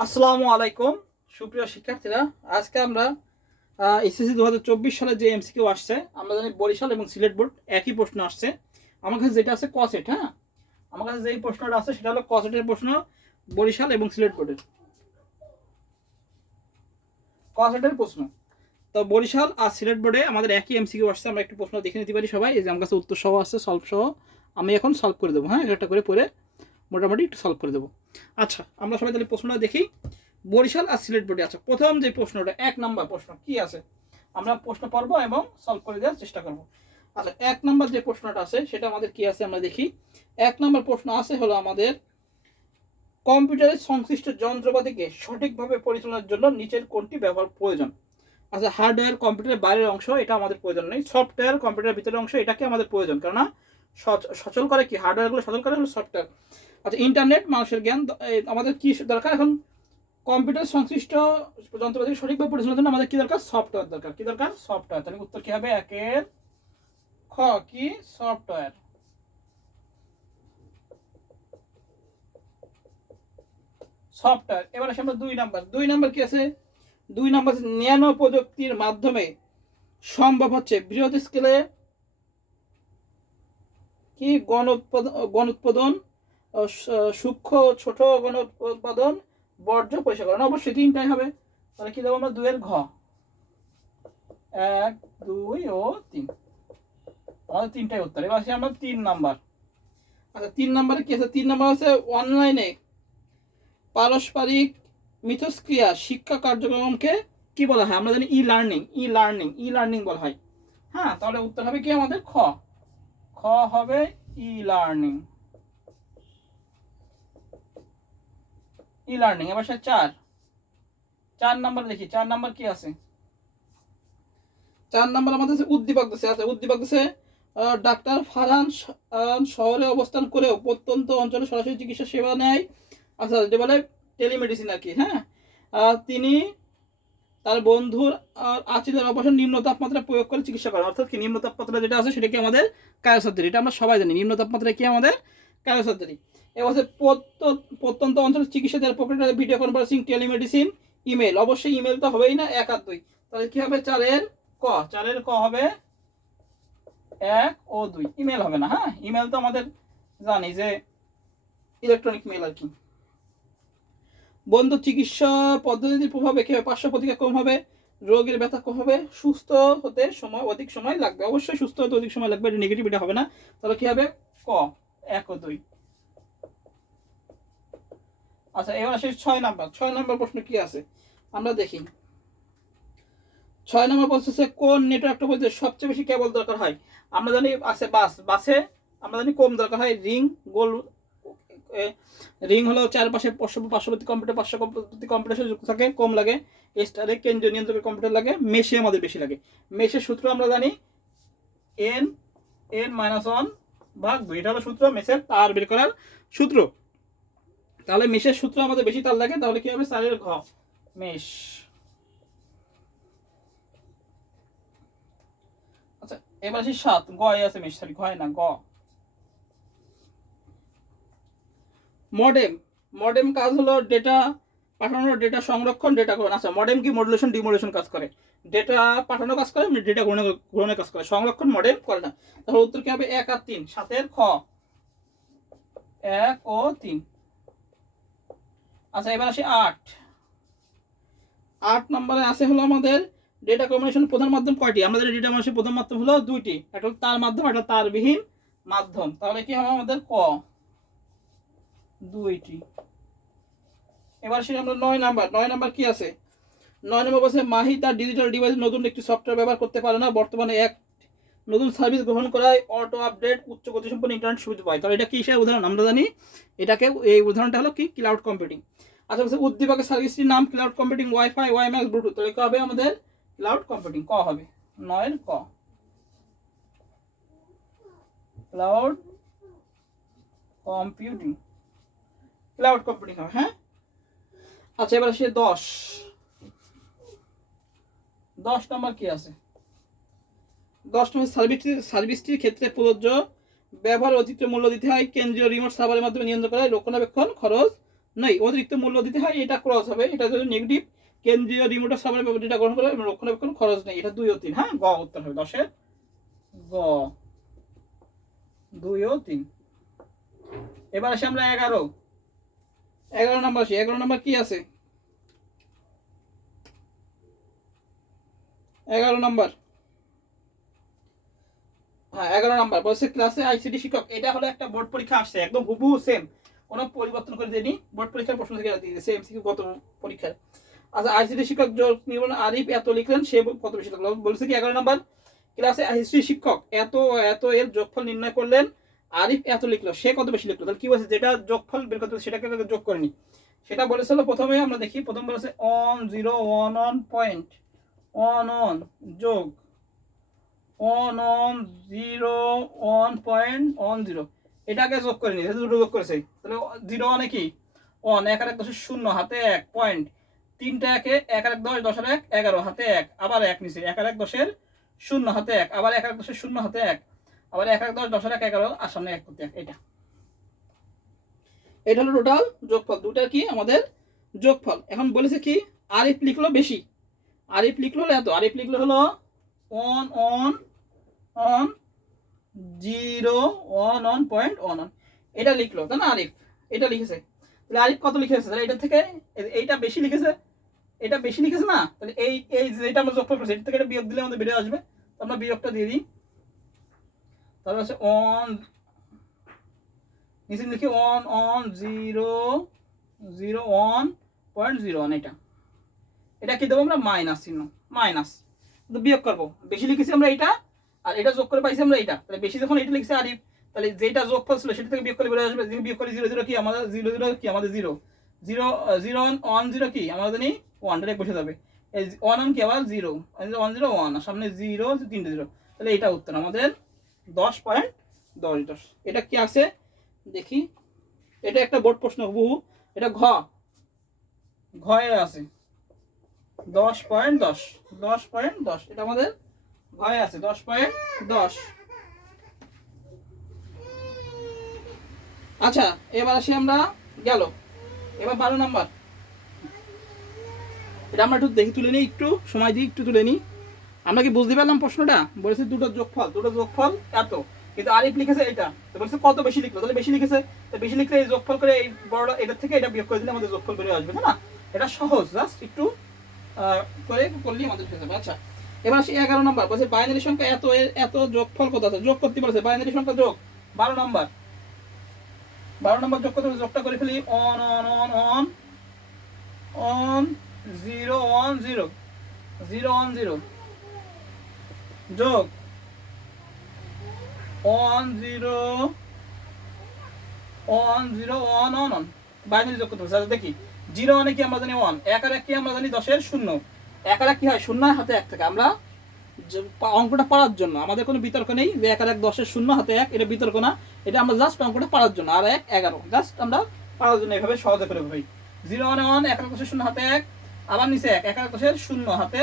আসসালামু আলাইকুম সুপ্রিয় শিক্ষার্থীরা, আজকে আমরা এসএসসি 2024 সালে যে এমসিকিউ আসছে, আমরা জানি বরিশাল এবং সিলেট বোর্ড একই প্রশ্ন আসছে। আমার কাছে যেটা আছে কসেট, হ্যাঁ, আমার কাছে যেই প্রশ্নটা আছে সেটা হলো কসেটের প্রশ্ন, বরিশাল এবং সিলেট বোর্ডের কসেটের প্রশ্ন। তো বরিশাল আর সিলেট বোর্ডে আমাদের একই এমসিকিউ আসছে। আমরা একটু প্রশ্ন দেখে নিতে পারি সবাই। এই যে আমার কাছে উত্তর সহ আছে, সলভ সহ। আমি এখন সলভ করে দেবো, হ্যাঁ, একটা করে পড়ে মোটামুটি একটু সলভ করে দেবো। আচ্ছা, আমরা সবাই তাহলে প্রশ্নটা দেখি। বরিশাল আর সিলেট বোর্ডে আছে প্রথম যে প্রশ্নটা, 1 নম্বর প্রশ্ন কি আছে, আমরা প্রশ্ন পড়ব এবং সলভ করে দেওয়ার চেষ্টা করব। আচ্ছা, 1 নম্বর যে প্রশ্নটা আছে সেটা আমাদের কি আছে আমরা দেখি। 1 নম্বর প্রশ্ন আছে হলো আমাদের, কম্পিউটারের সংশ্লিষ্ট যন্ত্রপাতিকে সঠিকভাবে পরিচালনার জন্য নিচের কোনটি ব্যবহার প্রয়োজন। আচ্ছা, হার্ডওয়্যার কম্পিউটারের বাইরের অংশ, এটা আমাদের প্রয়োজন নেই। সফটওয়্যার কম্পিউটারের ভিতরের অংশ, এটাকে আমাদের প্রয়োজন, কেননা সচল করে কি, হার্ডওয়্যারগুলো সচল করে হলো সফটওয়্যার। আচ্ছা, ইন্টারনেট, মানুষের জ্ঞান, আমাদের কি দরকার এখন, কম্পিউটার সংশ্লিষ্ট যন্ত্রপাতি সঠিকভাবে পরিচালনার জন্য আমাদের কি দরকার, সফটওয়্যার দরকার। কি দরকার, সফটওয়্যার। তাহলে উত্তর কি হবে, 1-এর খ, কি সফটওয়্যার। সফটওয়্যার। এবার আসে আমরা 2 নম্বর। 2 নম্বর কি আছে, 2 নম্বর ন্যানো প্রযুক্তির মাধ্যমে সম্ভব হচ্ছে বৃহৎ স্কেলে কি গণোৎপাদন, সূক্ষ্ম ছোট গণোৎপাদন, বর্জ্য পরিষ্কার করা। অবশ্যই তিনটাই হবে। তাহলে কি দেবো আমরা, 2-এর ঘ, 1, 2 ও 3, আমাদের তিনটাই উত্তর। এবার আসি আমরা 3 নম্বর। আচ্ছা, 3 নম্বরে কি আছে, 3 নম্বর আছে অনলাইনে পারস্পরিক মিথস্ক্রিয়া শিক্ষা কার্যক্রমকে কি বলা হয়। আমরা জানি ই লার্নিং, ই লার্নিং বলা হয়। হ্যাঁ, তাহলে উত্তর হবে কি আমাদের খ, খ হবে ই লার্নিং, ই লার্নিং। এবার সে 4 নম্বর দেখি। 4 নম্বর কি আছে, 4 নম্বর আমাদের উদ্দীপক দিচ্ছে। আচ্ছা, উদ্দীপক দিচ্ছে ডাক্তার ফারহান শহরে অবস্থান করেও প্রত্যন্ত অঞ্চলে সরাসরি চিকিৎসা সেবা নেয়। আচ্ছা, যেটা বলে টেলিমেডিসিন আর কি, হ্যাঁ। তিনি তার বন্ধুর আচিলের অপারেশন নিম্ন তাপমাত্রা প্রয়োগ করে চিকিৎসা করেন। অর্থাৎ কি, নিম্ন তাপমাত্রা যেটা আছে সেটা কি আমাদের ক্রায়োসার্জারি। এটা আমরা সবাই জানি, নিম্ন তাপমাত্রা কি আমাদের ক্রায়োসার্জারি। এবার হচ্ছে প্রত্যন্ত অঞ্চলের চিকিৎসা দেওয়ার প্রক্রিয়া ভিডিও কনফারেন্সিং, টেলিমেডিসিন, ইমেল। অবশ্যই ইমেল তো হবেই না, 1 আর 2। তাহলে কি হবে, 4-এর ক, 4-এর ক হবে 1 ও 2। ইমেল হবে না, হ্যাঁ, ইমেল তো আমাদের জানি যে ইলেকট্রনিক মেল আর কি। বন্ধু চিকিৎসা পদ্ধতির প্রভাবে কি হবে, পার্শ্ব প্রতিক্রিয়া কম হবে, রোগের ব্যথা কম হবে, সুস্থ হতে অধিক সময় লাগবে। অবশ্যই সুস্থ হতে অধিক সময় লাগবে, এটা নেগেটিভ, এটা হবে না। তাহলে কি হবে, ক, 1 ও 2। আচ্ছা, এবার আসে 6 নম্বর। 6 নম্বর প্রশ্ন কি আছে আমরা দেখি। 6 নম্বর প্রশ্ন হচ্ছে, কোন নেটওয়ার্কটা বলতে সবচেয়ে বেশি কেবল দরকার হয়। আমরা জানি আছে বাসে আমরা জানি কম দরকার হয়, গোল রিং হলো চারপাশে পার্শ্ববর্তী কম্পিউটার, পার্শ্ববর্তী কম্পিউটার সাথে যুক্ত থাকে, কম লাগে। স্টারে কেন্দ্রীয় নিয়ন্ত্রকের কম্পিউটার লাগে। মেশে আমাদের বেশি লাগে। মেশের সূত্র আমরা জানি n-1/2, এটা হলো সূত্র মেশের তার বের করার সূত্র। তাহলে মেশের সূত্র আমাদের বেশি তার লাগে। তাহলে কি হবে, 4-এর ঘ, মেশ। আচ্ছা, এবার আসি 7, গ এ আছে মেশ, সরি, ঘ না, গ। মডেম। মডেম কাজ হলো ডেটা পাঠানো, ডেটা সংরক্ষণ, ডেটা গ্রহণ। আচ্ছা, মডেম কি মডুলেশন ডিমোডুলেশন কাজ করে, ডেটা পাঠানো কাজ করে, ডেটা গ্রহণের কাজ করে, সংরক্ষণ মডেম করে না। তাহলে উত্তর কি হবে, 1 আর 3, 7-এর খ, 1 ও 3। আচ্ছা, এবার আসি 8। 8 নম্বরে আছে হলো আমাদের ডেটা কমিউনিকেশন প্রধান মাধ্যম কয়টি। আমাদের ডেটা কমিউনিকেশন প্রধান মাধ্যম হলো 2টি, একটা হলো তার মাধ্যম, একটা তারবিহীন মাধ্যম। তাহলে কি হবে আমাদের ক, 2টি। এবার সেটা আমরা 9 নম্বর। 9 নম্বর কি আছে, 9 নম্বর বলছে, মাহি তার ডিজিটাল ডিভাইস নতুন একটি সফটওয়্যার ব্যবহার করতে পারে না। বর্তমানে এক নতুন সার্ভিস গ্রহণ করায় অটো আপডেট, উচ্চ গতিসম্পন্ন ইন্টারনেট সুবিধা পায়। তাহলে এটা কি সে উদাহরণ, আমরা জানি এটাকে, এই উদাহরণটা হলো কি, ক্লাউড কম্পিউটিং। আচ্ছা, বলছে উদ্দীপকের সার্ভিসটির নাম cloud computing, wifi, WiMAX, Bluetooth. তাহলে কি হবে আমাদের, ক্লাউড কম্পিউটিং, ক হবে, 9-এর ক, ক্লাউড কম্পিউটিং, ক্লাউড কম্পিউটিং হবে, হ্যাঁ। আচ্ছা, এবার সে 10। 10 নম্বর কি আছে, 10 নম্বর সার্ভিসটির ক্ষেত্রে প্রযোজ্য, ব্যবহার অতিরিক্ত মূল্য দিতে হয়, কেন্দ্রীয় রিমোট সার্ভারের মাধ্যমে নিয়ন্ত্রণ করা হয়, রক্ষণাবেক্ষণ খরচ নয়, অতিরিক্ত মূল্য দিতে হয়, এটা ক্রস হবে, এটা যদি নেগেটিভ কেন্দ্রীয় রিমোটার সার্ভার ডেটা গ্রহণ করে রক্ষণাবেক্ষণ খরচ নেই, এটা 2 ও 3। হ্যাঁ, গ উত্তর হবে 10-এর গ, 2 ও 3। এবার আসি আমরা 11 নম্বর আসি। 11 নম্বর কি আছে? 11 নম্বর, হ্যাঁ 11 নম্বর বলছে ক্লাসে আইসিটি শিক্ষক। এটা হলো একটা বোর্ড পরীক্ষা আসছে, একদম হুবহু সেম, কোনো পরিবর্তন করে দেয়নি, বোর্ড পরীক্ষার প্রশ্ন থেকে দিয়ে দিয়েছে এমসিকিউ গত পরীক্ষার। আচ্ছা, আইসিটি শিক্ষক যোগ নির্মাণ আরিফ এত লিখলেন, সে কত বেশি লিখলো? বলছে কি 11 নম্বর, ক্লাসে হিস্ট্রি শিক্ষক এত এত এর যোগফল নির্ণয় করলেন, আরিফ এত লিখলো, সে কত বেশি লিখলো? তাহলে কি বলছে, যেটা যোগফল বের করতে সেটাকে যোগ করেনি। সেটা বলেছিল প্রথমে, আমরা দেখি প্রথম বলেছে অন 0 1 পয়েন্ট অন যোগ অন 0 1.10, এটাকে যোগ করে নিয়েছে, দুটো যোগ করেছে। তাহলে 0 মানে কি অন, 1 আর 1 10 0 হাতে 1 পয়েন্ট, 3টা 1 1 আর 1 10 10 আর 1 11 হাতে 1, আবার 1 নিচে 1 আর 1 10 0 হাতে 1, আবার 1 আর 1 10 0 হাতে 1, আবার 1 আর 1 10 10 আর 1 11 আর সামনে 1 করতে 1। এটা হলো টোটাল যোগফল, দুটা কি আমাদের যোগফল। এখন বলেছে কি আরিফ লিখলো বেশি, আরিফ লিখলো এত, আরিফ লিখলো হলো অন 0 1.11, এটা লিখলো তাই না আরিফ, এটা লিখেছে। তাহলে আরিফ কত লিখেছে? তাহলে এটা থেকে এইটা বেশি লিখেছে, এটা বেশি লিখেছে না, তাহলে এই এই যেটা আমরা যোগফল করছি এটা থেকে এটা বিয়োগ দিলে আমাদের বেরিয়ে আসবে। তো আমরা বিয়োগটা দিয়ে দিই, তাহলে হচ্ছে অন, নিচে লিখি অন 0 1.01, এটা কি দেবো আমরা? মাইনাস চিহ্ন, মাইনাস, তো বিয়োগ করবো, বেশি লিখেছি আমরা এটা, আর এটা যোগ করে পাইছি আমরা এটা, তাহলে বেশি যখন এটা লিখছে আরিফ, তাহলে যেটা যোগফল ছিল সেটা থেকে বিয়োগ করে বেরিয়ে আসবে। বিয়োগ করে 0 0 কি আমাদের 0 0 কি আমাদের 0 0 0 1 0 কি আমাদের জানি 1, ডাইরেক্ট বসে যাবে। এই 1 1 কি আবার 0 1 0 1, আর সামনে 0 3টে 0, তাহলে এটা উত্তর আমাদের 10.10। এটা কি আছে দেখি, এটা একটা বোর্ড প্রশ্ন বহু, এটা ঘয়ে আছে 10.10, এটা আমাদের ঘয়ে আছে 10.10। আচ্ছা, এবার আসি আমরা, গেল এবার 12 নাম্বার। এটা আমরা একটু দেখি, তুলে নিই, একটু সময় দিই, একটু তুলে নিই। আমরা কি বুঝতে পারলাম প্রশ্নটা? বলেছে দুটো যোগফল এত, কিন্তু আরিফ লিখেছে এটা, তো বলছে কত বেশি লিখলো, তাহলে বেশি লিখেছে, তো বেশি লিখলে এই যোগফল করে এই বড় এটা থেকে এটা বিয়োগ করে দিলে আমাদের যোগফল বেরিয়ে আসবে, তাই না? এটা সহজ, জাস্ট একটু করে করলেই আমাদের হয়ে যাবে। আচ্ছা, এবার আসি 11 নম্বর, বলছে বাইনারি সংখ্যা এত এর এত যোগফল কত আছে? যোগ করতে বলেছে, বাইনারি সংখ্যা যোগ 12 নম্বর, 12 নম্বর যোগ করতে, যোগটা করে ফেলি অন 0 1 0 0 1 0 যোগ 1 0 1 0 1 1 বাইনারি যোগ করতে হবে। দেখি 0 মানে কি আমরা জানি 1, 1 আর 1 কি আমরা জানি 10 এর 0, 1 আর 1 কি হয় 0 হাতে 1 থেকে, আমরা অঙ্কটা পারার জন্য আমাদের কোনো বিতর্ক নেই যে 1 আর 1 10 এর 0 হাতে 1, এটা বিতর্ক না, এটা আমরা জাস্ট অঙ্কটা পারার জন্য, আর 1 11 জাস্ট আমরা পারার জন্য এভাবে সহজে করে ভাই। 0 মানে 1, 1 আর 1 10 এর 0 হাতে 1, আবার নিচে 1 1 আর 1 10 এর 0 হাতে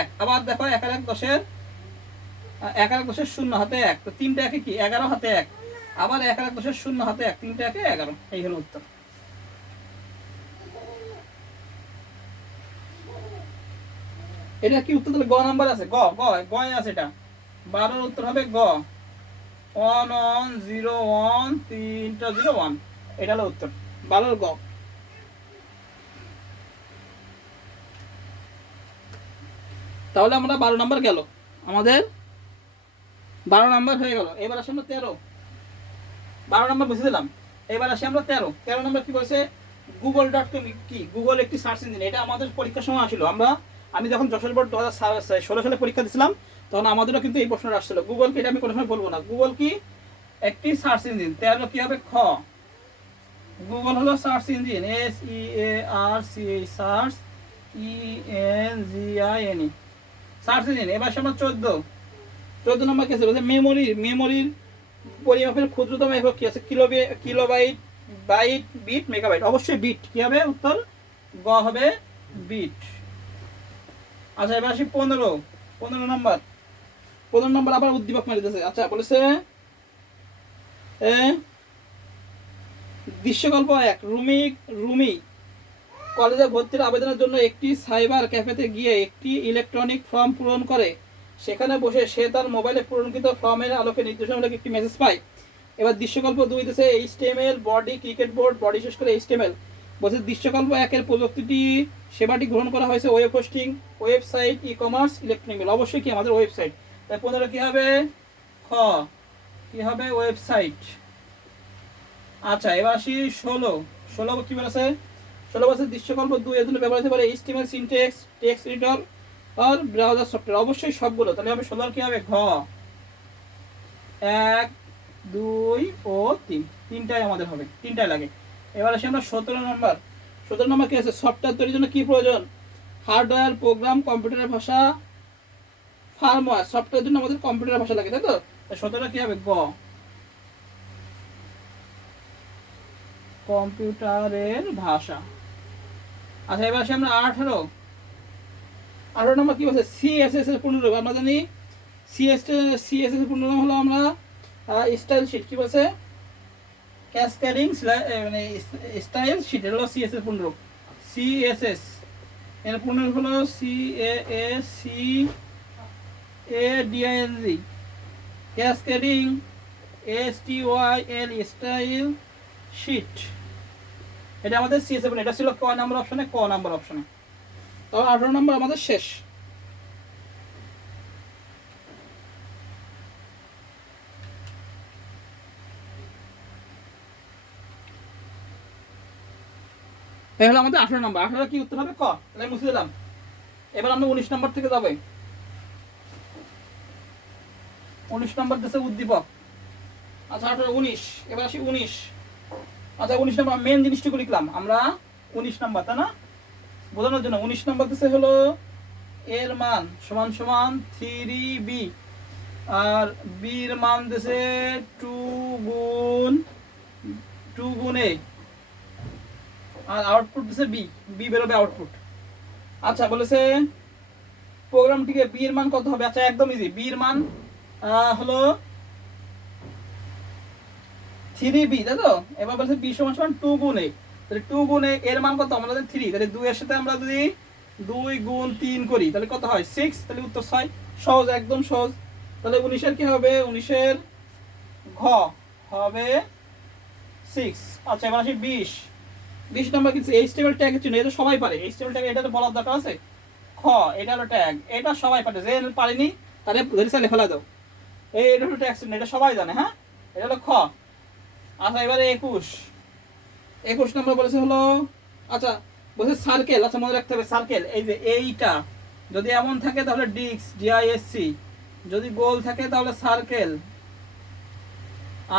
1, আবার দেখো 1 আর 1 10 এর 1 আর 1 10 এর 0 হাতে 1, তো 3টা 1 কি 11 হাতে 1, আবার 1 আর 1 10 এর 0 হাতে 1, 3টা 1 11, এই হলো উত্তর। এটা কি উত্তর? তাহলে গ নাম্বার আছে, গ গ গ আছে, এটা 12 উত্তর হবে গ, 1 1 0 1 3টা 0 1, এটা হলো উত্তর 12 গ। তাহলে আমরা 12 নাম্বার গেল, আমাদের 12 নাম্বার হয়ে গেল। এবার আসি আমরা 13, 12 নাম্বার বুঝে দিলাম। এবার আসি আমরা 13 নাম্বার কি বলছে? google.com কি? গুগল একটি সার্চ ইঞ্জিন, এটা আমাদের পরীক্ষার সময় আসলো, আমি যখন যশোর বোর্ড 2016 সালে পরীক্ষা দিয়েছিলাম তখন আমাদেরও কিন্তু এই প্রশ্নটা আসছিল। গুগল কি, এটা আমি কোনো সময় বলবো না, গুগল কি একটি সার্চ ইঞ্জিন। 13 কি হবে? খ, গুগল হলো search engine, SEARCH, search ENGINE, search engine. এবার আমরা 14 নম্বর কি আছে? বলছে মেমোরির পরিমাপের ক্ষুদ্রতম একক কি আছে? Kilobyte, byte, bit, megabyte. অবশ্যই বিট, কি হবে উত্তর? গ হবে বিট। আচ্ছা, এবার আসি 15 নম্বর আবার উদ্দীপক মেরে দিতেছে। আচ্ছা, বলেছে দৃশ্যকল্প 1, রুমি কলেজে ভর্তির আবেদনের জন্য একটি সাইবার ক্যাফেতে গিয়ে একটি ইলেকট্রনিক ফর্ম পূরণ করে সেখানে বসে সে তার মোবাইলে পূরণকৃত ফর্মের আলোকে নির্দেশনামূলক একটি মেসেজ পায়। এবার দৃশ্যকল্প 2 দিচ্ছে HTML body cricket board body শেষ করে HTML। বলছে দৃশ্যকল্প 1 প্রযুক্তিটি সেবাটি গ্রহণ করা হয়েছে web hosting, website, e-commerce, electronic mail. অবশ্যই কি আমাদের ওয়েবসাইট। তাই 15 কি হবে? খ কি হবে? ওয়েবসাইট। আচ্ছা এবার আসি 16 কি বলেছে? 16 বছর দৃশ্যকল্প 2 এর জন্য ব্যবহৃত হতে পারে HTML সিনট্যাক্স, টেক্সট এডিটর আর ব্রাউজার সফটওয়্যার। অবশ্যই সবগুলো। তাহলে হবে 16 কি হবে? ঘ 1, 2 ও 3, তিনটাই আমাদের হবে, তিনটাই লাগে। এবার আসি আমরা 17 নম্বর। 17 নম্বর কি আছে? সফটওয়্যার তৈরির জন্য কি প্রয়োজন? হার্ডওয়্যার, প্রোগ্রাম, কম্পিউটারের ভাষা, ফার্মওয়্যার। সফটওয়্যারের জন্য আমাদের কম্পিউটারের ভাষা লাগে, তাই তো? 17 কি হবে? গ কম্পিউটারের ভাষা। আচ্ছা এবার আসি আমরা 18 নম্বর কি বলছে? CSS এর পূর্ণরূপ। আমরা জানি CSS এর পূর্ণরূপ হলো আমরা স্টাইল শিট। কি বলছে? ক্যাসকেডিং মানে স্টাইল শিট হলো CSS এর পূর্ণরূপ। CSS এর পূর্ণরূপ হলো CASCADING, cascading STYL style sheet. এটা আমাদের CSS। এটা ছিল ক নাম্বার অপশনে, ক নাম্বার অপশনে। তবে 18 নম্বর আমাদের শেষ। এই হলো আমাদের 18 নম্বর। 18 কি উত্তর হবে? ক। তাহলে মুছে দিলাম। এবার আমরা 19 নম্বর থেকে যাবো। 19 নম্বর দেশে উদ্দীপক। আচ্ছা 18, 19। এবার আসি 19। আচ্ছা 19 নম্বর মেন জিনিসটুকু লিখলাম আমরা। 19 নম্বর, তাই না? বোঝানোর জন্য 19 নম্বর দেশে হলো এর মান সমান সমান 3b আর b এর মান দেশে 2 গুণ a আর আউটপুট দিছে b বেরোবে আউটপুট। আচ্ছা বলেছে প্রোগ্রামটিকে b এর মান কত হবে? আচ্ছা একদম ইজি। b এর মান হলো 3b, তাই তো? এবার বলেছে b সমান সমান 2 গুণ a। তাহলে 2 গুণ a এর মান কত? আমরা জানি 3। তাহলে 2 এর সাথে আমরা যদি 2 গুণ 3 করি তাহলে কত হয়? 6। তাহলে উত্তর 6। সহজ, একদম সহজ। তাহলে 19 এর কি হবে? 19 এর ঘ হবে 6। আচ্ছা এবার আসি 20 নম্বর কিছু HTML ট্যাগ এর জন্য। এটা সবাই পারে। HTML ট্যাগ এটা তো বলার দরকার আছে? খ এটা হলো ট্যাগ। এটা সবাই পারে। যে পারেনি তাহলে ধরে চালিয়ে ফেলা দাও। এটা হলো ট্যাগ, এটা সবাই জানে। হ্যাঁ, এটা হলো খ। আচ্ছা এবারে 21 নম্বর বলেছে হলো, আচ্ছা বলছে সার্কেল। আচ্ছা মনে রাখতে হবে সার্কেল। এই যে এইটা যদি এমন থাকে তাহলে DISC, যদি গোল থাকে তাহলে সার্কেল,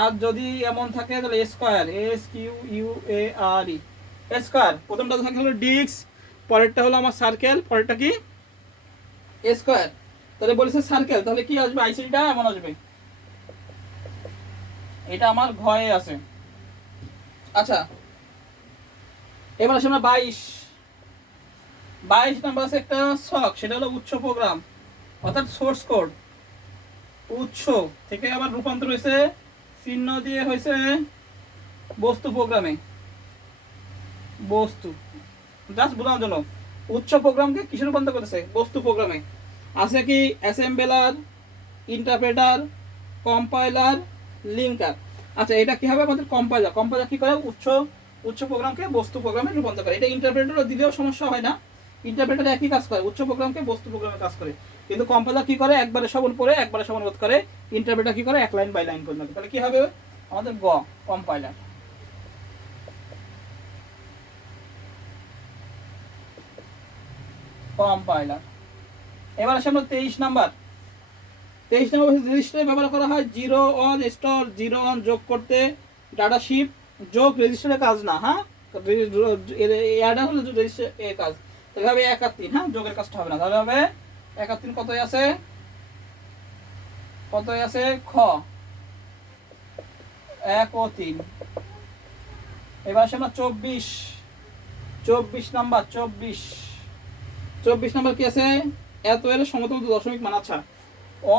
আর যদি এমন থাকে তাহলে স্কয়ার, SQUARE, স্কয়ার। প্রথমটা থাকে হলো ডিস্ক, পরেরটা হলো আমার সার্কেল, পরেরটা কি? স্কয়ার। তাহলে বলেছে সার্কেল, তাহলে কি আসবে? আইসিটা এমন আসবে। এটা আমার ঘয়ে আছে। আচ্ছা এবার আসে আমরা 22 নাম্বার আছে একটা শখ, সেটা হলো উৎস প্রোগ্রাম, অর্থাৎ সোর্স কোড। উৎস থেকে আবার রূপান্তর হয়েছে, চিহ্ন দিয়ে হয়েছে বস্তু প্রোগ্রামে। বস্তু জাস্ট বোঝানোর জন্য উৎস প্রোগ্রামকে কিসে রূপান্তর করেছে? বস্তু প্রোগ্রামে। আছে কি? Assembler, interpreter, compiler, linker. আচ্ছা এটা কি হবে? আমাদের কম্পাইলার। কম্পাইলার কি করে? উৎস প্রোগ্রামকে বস্তু প্রোগ্রামে রূপান্তর করে। এটা ইন্টারপ্রেটারও দিলেও সমস্যা হয় না। ইন্টারপ্রেটার একই কাজ করে, উৎস প্রোগ্রামকে বস্তু প্রোগ্রামে কাজ করে। কিন্তু কম্পাইলার কি করে? একবারে সমান পড়ে একবারে সমানুবাদ করে। ইন্টারপ্রেটার কি করে? এক লাইন বাই লাইন করে নেবে। তাহলে কি হবে আমাদের? গ কম্পাইলার। কম্পাইলার। এবার আসে আমরা 23 নাম্বার রেজিস্টারে ব্যবহার করা হয় 0 অন স্টোর, 0 অন যোগ করতে। ডাটা শিপ যোগ রেজিস্টারের কাজ না। হ্যাঁ, এটা হলো রেজিস্টার এর কাজ। তাহলে হবে 1 আর 3। হ্যাঁ, যোগের কাজটা হবে না। তাহলে হবে 1 আর 3 কতই আছে? খ 1 ও 3। এবার আসে আমরা 24 নাম্বার। 24 নাম্বার কি আছে? এত এর সমতুল্য দশমিক মান। আচ্ছা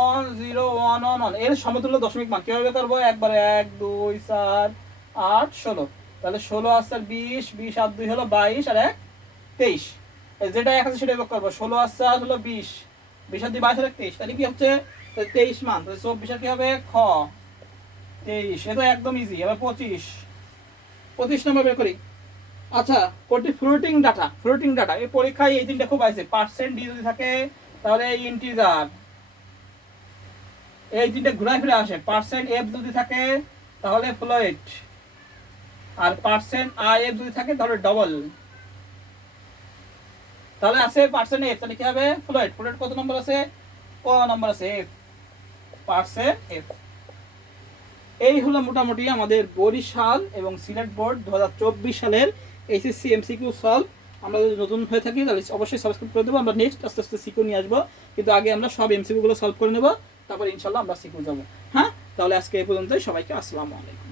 1 0 1 1 1 এর সমতুল্য দশমিক মান কিভাবে করবো? একবারে 1 2 4 8 16। তাহলে 16 আছে 20, 20 আর 2 হলো 22 আর 1 23। যেটা এক আছে সেটা যোগ করবো। 16 আছে আর হলো 20, 20 আর 2 22 আর 1 23, তাহলে কি হচ্ছে 23 মান। তাহলে 24 কি হবে খ 23, এটা একদম ইজি। এবার 25 নম্বর বের করি। আচ্ছা, কোটি ফ্লোটিং ডাটা, ফ্লোটিং ডাটা এই পরীক্ষায় এই তিনটা খুব আছে। পার্সেন্ট ডি যদি থাকে তাহলে ইন্টিজার, এই তিনটা ঘুরায় ফিরে আসে। পার্সেন্ট এফ যদি থাকে তাহলে ফ্লোট, আর পার্সেন্ট আই এফ যদি থাকে তাহলে ডবল। তাহলে আছে পার্সেন্ট এফ, তাহলে কি হবে ফ্লোট। ফ্লোট কত নম্বর আছে, ক নম্বর আছে এফ, পার্সেন্ট এফ। এই হলো মোটামুটি আমাদের বরিশাল এবং সিলেট বোর্ড 2024 সালের এইচএসসি এমসিকিউ সলভ। আমরা যদি নতুন হয়ে থাকি তাহলে অবশ্যই সাবস্ক্রাইব করে দেবো। আমরা নেক্সট আস্তে আস্তে সিকিউ নিয়ে আসবো, কিন্তু আগে আমরা সব এমসিকিউ গুলো সলভ করে নেবো, তারপর ইনশাল্লাহ আমরা সিকিউ যাবো। হ্যাঁ, তাহলে আজকে এই পর্যন্তই। সবাইকে আসসালামু আলাইকুম।